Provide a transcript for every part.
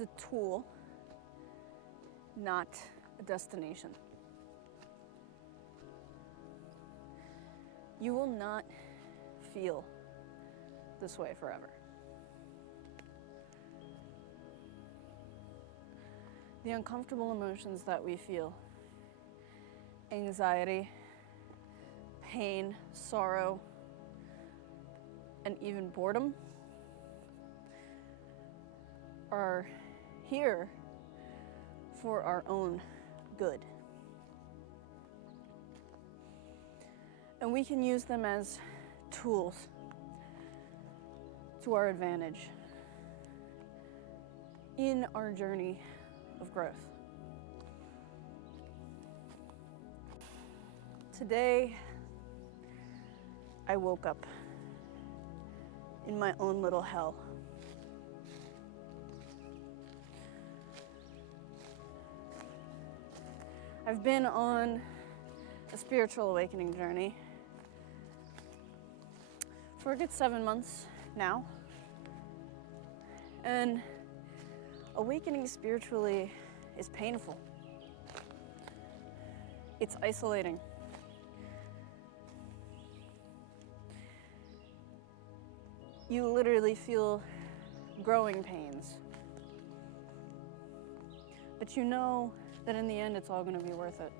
is a tool, not a destination. You will not feel this way forever. The uncomfortable emotions that we feel, anxiety, pain, sorrow, and even boredom, are here for our own good. And we can use them as tools to our advantage in our journey of growth. Today, I woke up in my own little hell. I've been on a spiritual awakening journey for a good 7 months now. And awakening spiritually is painful. It's isolating. You literally feel growing pains. But you know that in the end it's all going to be worth it.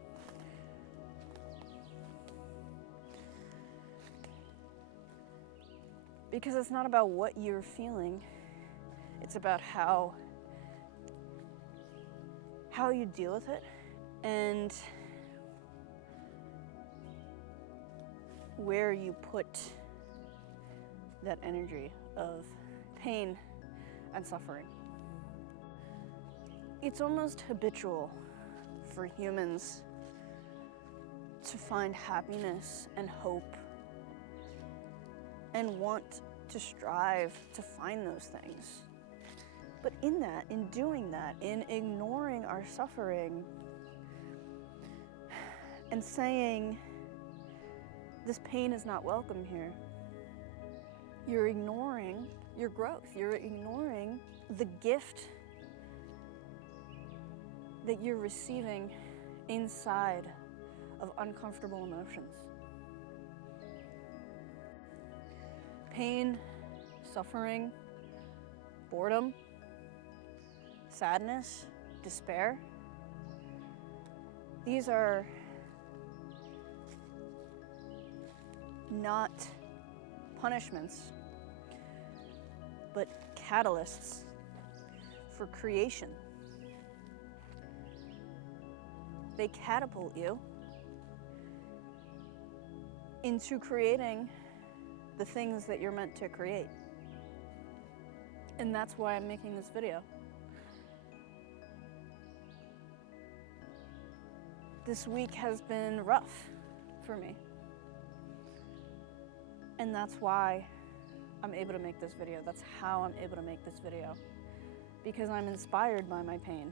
Because it's not about what you're feeling, it's about how you deal with it and where you put that energy of pain and suffering. It's almost habitual for humans to find happiness and hope and want to strive to find those things. But in doing that, in ignoring our suffering and saying, this pain is not welcome here, you're ignoring your growth. You're ignoring the gift that you're receiving inside of uncomfortable emotions. Pain, suffering, boredom, sadness, despair. These are not punishments, but catalysts for creation. They catapult you into creating the things that you're meant to create. And that's why I'm making this video. This week has been rough for me. And that's why I'm able to make this video. That's how I'm able to make this video. Because I'm inspired by my pain.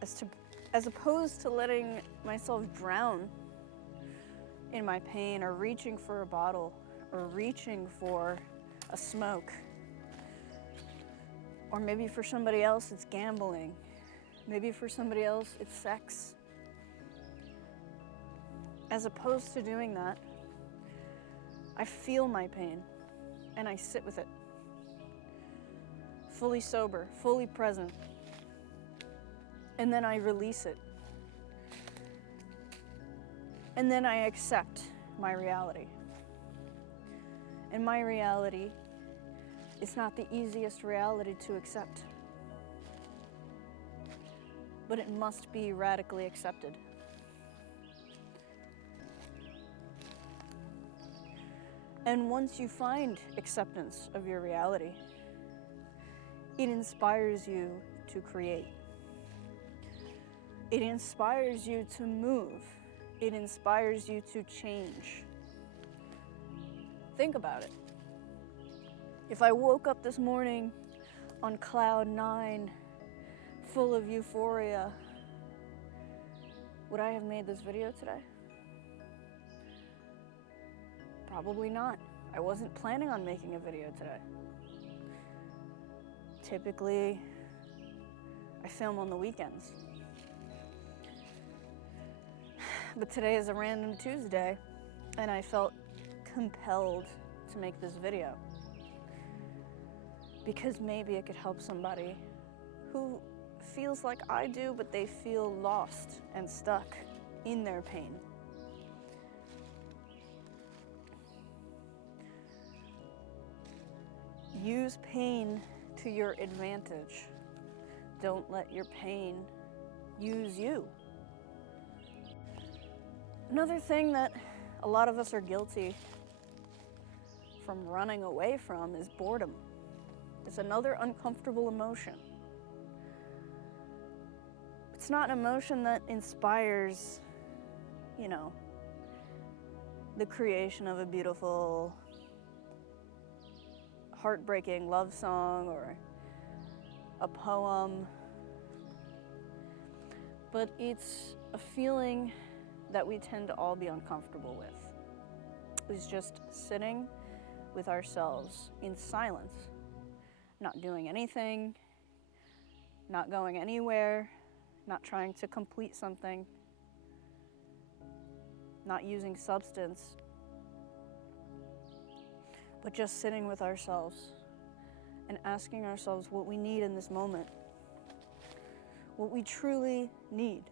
As opposed to letting myself drown in my pain or reaching for a bottle or reaching for a smoke. Or maybe for somebody else it's gambling. Maybe for somebody else it's sex. As opposed to doing that, I feel my pain and I sit with it. Fully sober, fully present. And then I release it. And then I accept my reality. And my reality is not the easiest reality to accept. But it must be radically accepted. And once you find acceptance of your reality, it inspires you to create. It inspires you to move. It inspires you to change. Think about it. If I woke up this morning on cloud 9, full of euphoria, would I have made this video today? Probably not. I wasn't planning on making a video today. typically I film on the weekends. But today is a random Tuesday, and I felt compelled to make this video because maybe it could help somebody who feels like I do, but they feel lost and stuck in their pain. Use pain to your advantage. Don't let your pain use you. Another thing that a lot of us are guilty from running away from is boredom. It's another uncomfortable emotion. It's not an emotion that inspires, the creation of a beautiful, heartbreaking love song or a poem, but it's a feeling that we tend to all be uncomfortable with. It's just sitting with ourselves in silence, not doing anything, not going anywhere, not trying to complete something, not using substance, but just sitting with ourselves and asking ourselves what we need in this moment, what we truly need.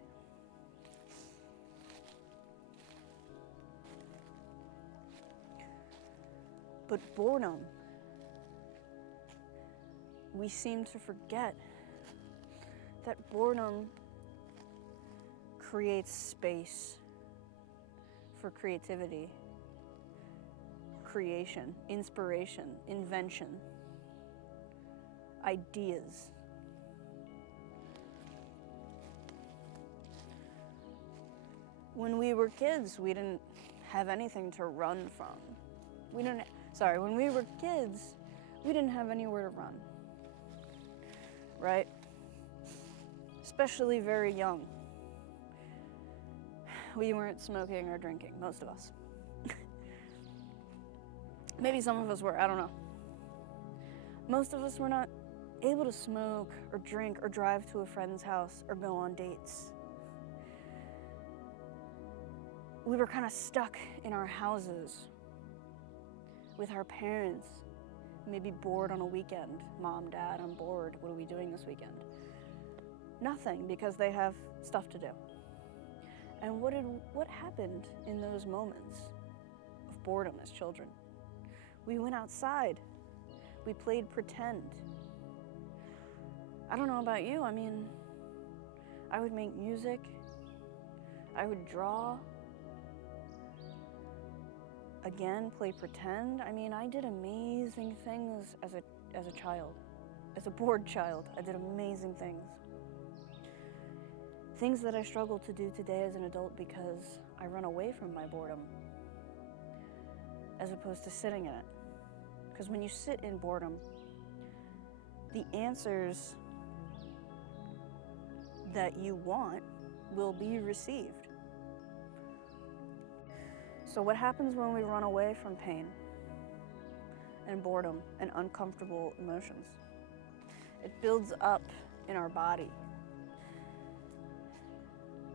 But boredom, we seem to forget that boredom creates space for creativity, creation, inspiration, invention, ideas. When we were kids, we didn't have anything to run from. When we were kids, we didn't have anywhere to run, right? Especially very young. We weren't smoking or drinking, most of us. Maybe some of us were, I don't know. Most of us were not able to smoke or drink or drive to a friend's house or go on dates. We were kind of stuck in our houses with our parents, maybe bored on a weekend. Mom, Dad, I'm bored. What are we doing this weekend? Nothing, because they have stuff to do. And what happened in those moments of boredom as children? We went outside. We played pretend. I don't know about you. I would make music. I would draw. Again, play pretend. I did amazing things as a child. As a bored child, I did amazing things. Things that I struggle to do today as an adult because I run away from my boredom as opposed to sitting in it. Because when you sit in boredom, the answers that you want will be received. So what happens when we run away from pain and boredom and uncomfortable emotions? It builds up in our body.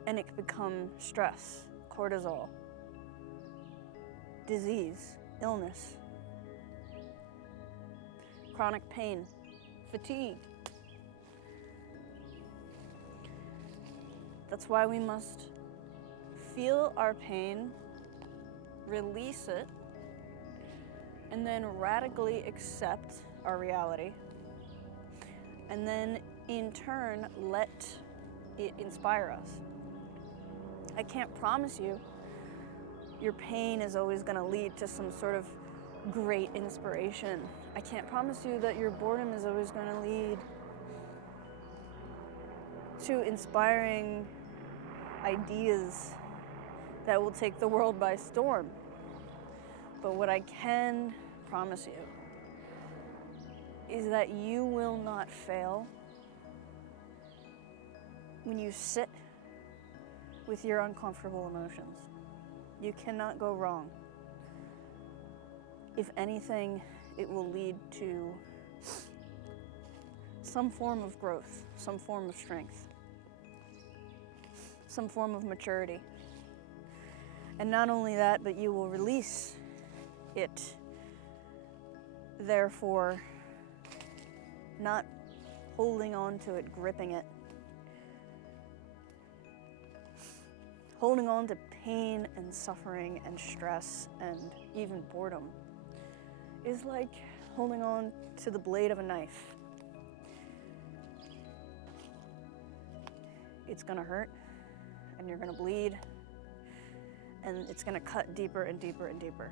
And it can become stress, cortisol, disease, illness, chronic pain, fatigue. That's why we must feel our pain, release it, and then radically accept our reality. And then in turn, let it inspire us. I can't promise you your pain is always going to lead to some sort of great inspiration. I can't promise you that your boredom is always going to lead to inspiring ideas that will take the world by storm. But what I can promise you is that you will not fail when you sit with your uncomfortable emotions. You cannot go wrong. If anything, it will lead to some form of growth, some form of strength, some form of maturity. And not only that, but you will release it, therefore not holding on to it, gripping it. Holding on to pain and suffering and stress and even boredom is like holding on to the blade of a knife. It's gonna hurt, and you're gonna bleed, and it's gonna cut deeper and deeper and deeper.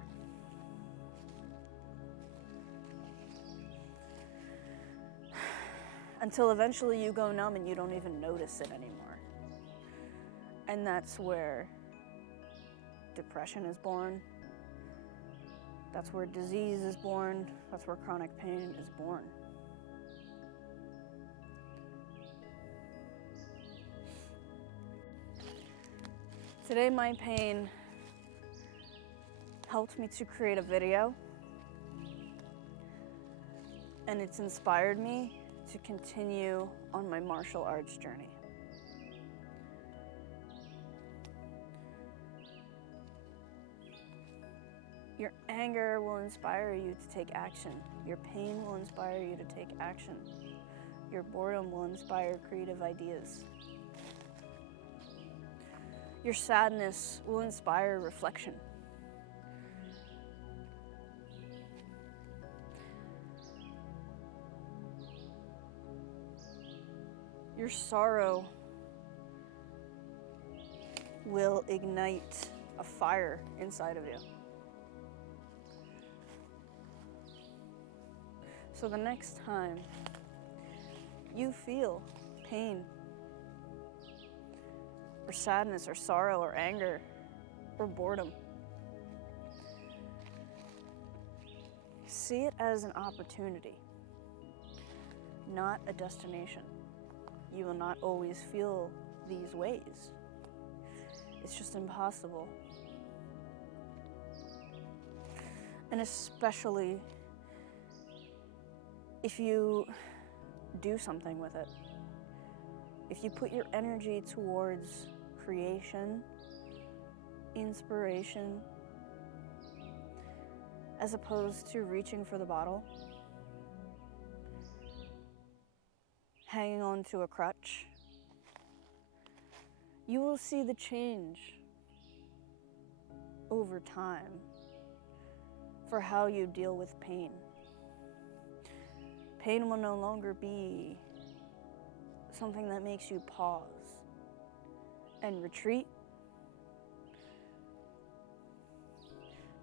Until eventually you go numb and you don't even notice it anymore. And that's where depression is born. That's where disease is born. That's where chronic pain is born. Today, my pain helped me to create a video, and it's inspired me to continue on my martial arts journey. Your anger will inspire you to take action. Your pain will inspire you to take action. Your boredom will inspire creative ideas. Your sadness will inspire reflection. Your sorrow will ignite a fire inside of you. So the next time you feel pain or sadness or sorrow or anger or boredom, see it as an opportunity, not a destination. You will not always feel these ways. It's just impossible. And especially if you do something with it. If you put your energy towards creation, inspiration, as opposed to reaching for the bottle, hanging on to a crutch, you will see the change over time for how you deal with pain. Pain will no longer be something that makes you pause and retreat.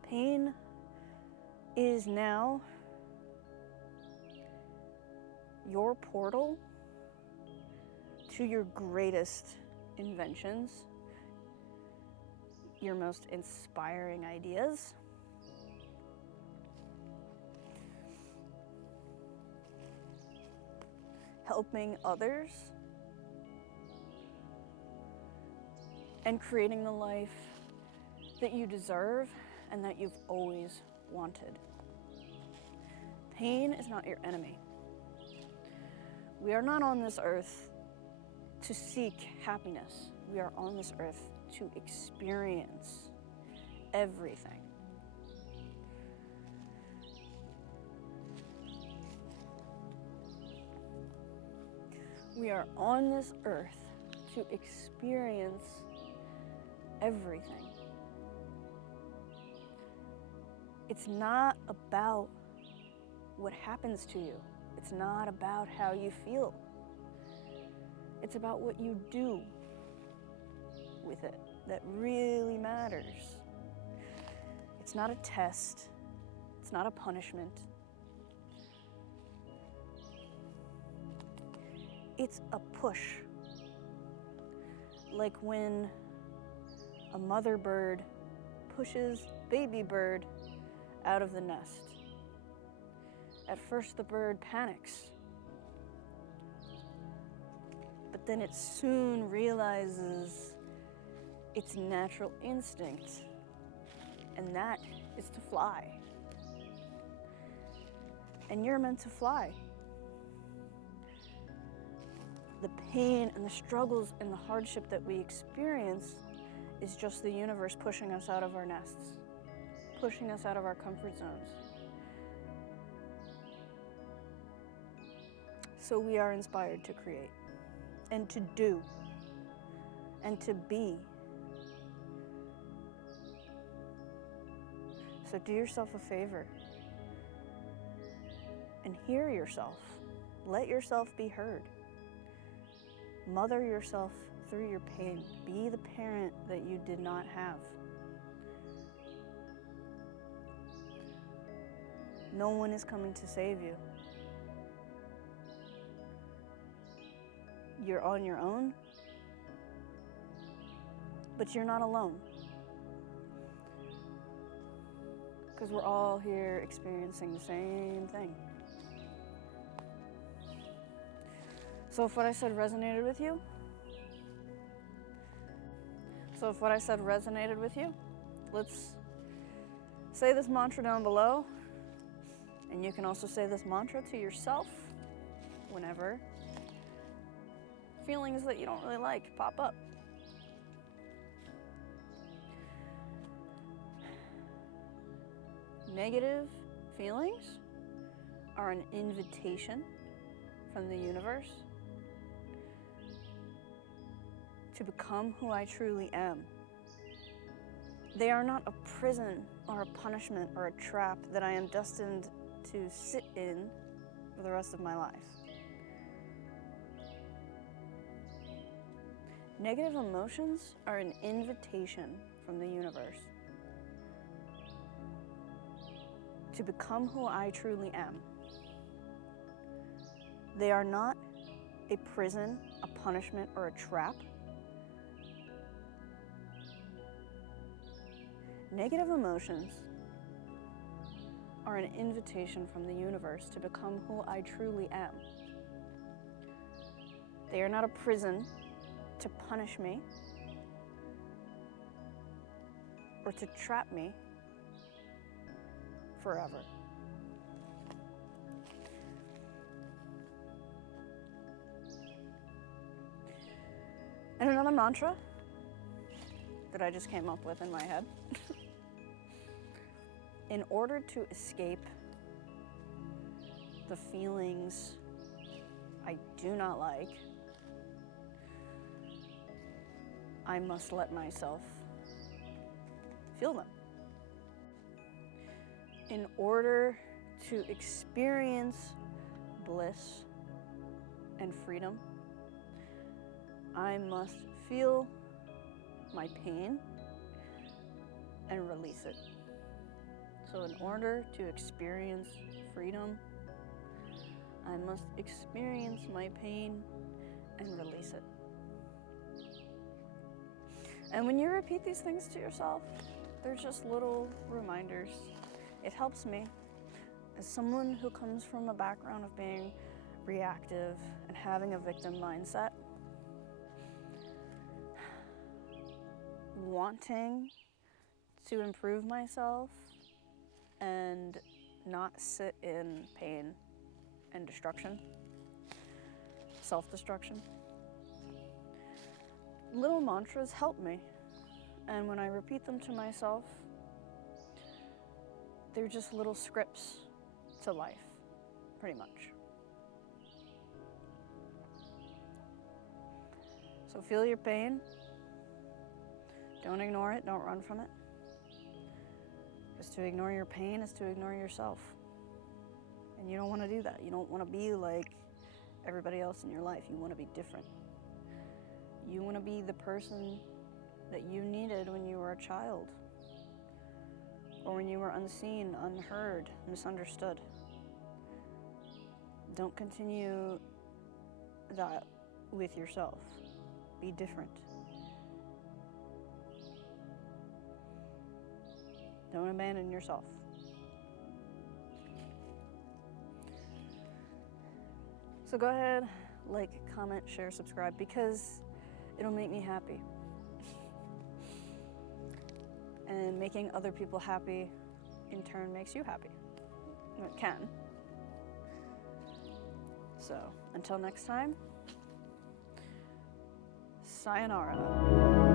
Pain is now your portal to your greatest inventions, your most inspiring ideas, helping others, and creating the life that you deserve and that you've always wanted. Pain is not your enemy. We are not on this earth to seek happiness. We are on this earth to experience everything. We are on this earth to experience everything. It's not about what happens to you. It's not about how you feel. It's about what you do with it that really matters. It's not a test. It's not a punishment. It's a push. Like when a mother bird pushes baby bird out of the nest. At first the bird panics, but then it soon realizes its natural instinct, and that is to fly. And you're meant to fly. the pain and the struggles and the hardship that we experience is just the universe pushing us out of our nests, pushing us out of our comfort zones. So we are inspired to create and to do and to be. So do yourself a favor and hear yourself. Let yourself be heard. Mother yourself through your pain. Be the parent that you did not have. No one is coming to save you. You're on your own, but you're not alone. Because we're all here experiencing the same thing. So if what I said resonated with you, let's say this mantra down below. And you can also say this mantra to yourself whenever feelings that you don't really like pop up. Negative feelings are an invitation from the universe to become who I truly am. They are not a prison or a punishment or a trap that I am destined to sit in for the rest of my life. Negative emotions are an invitation from the universe to become who I truly am. They are not a prison, a punishment, or a trap. Negative emotions are an invitation from the universe to become who I truly am. They are not a prison to punish me or to trap me forever. And another mantra that I just came up with in my head. In order to escape the feelings I do not like, I must let myself feel them. In order to experience bliss and freedom, I must feel my pain and release it. So in order to experience freedom, I must experience my pain and release it. And when you repeat these things to yourself, they're just little reminders. It helps me as someone who comes from a background of being reactive and having a victim mindset. Wanting to improve myself and not sit in pain and destruction, self-destruction. Little mantras help me, and when I repeat them to myself, they're just little scripts to life, pretty much. So feel your pain. Don't ignore it, don't run from it. Because to ignore your pain is to ignore yourself. And you don't want to do that. You don't want to be like everybody else in your life. You want to be different. You want to be the person that you needed when you were a child. Or when you were unseen, unheard, misunderstood. Don't continue that with yourself. Be different. Don't abandon yourself. So go ahead, like, comment, share, subscribe, because it'll make me happy. And making other people happy, in turn, makes you happy. It can. So, until next time, Sayonara.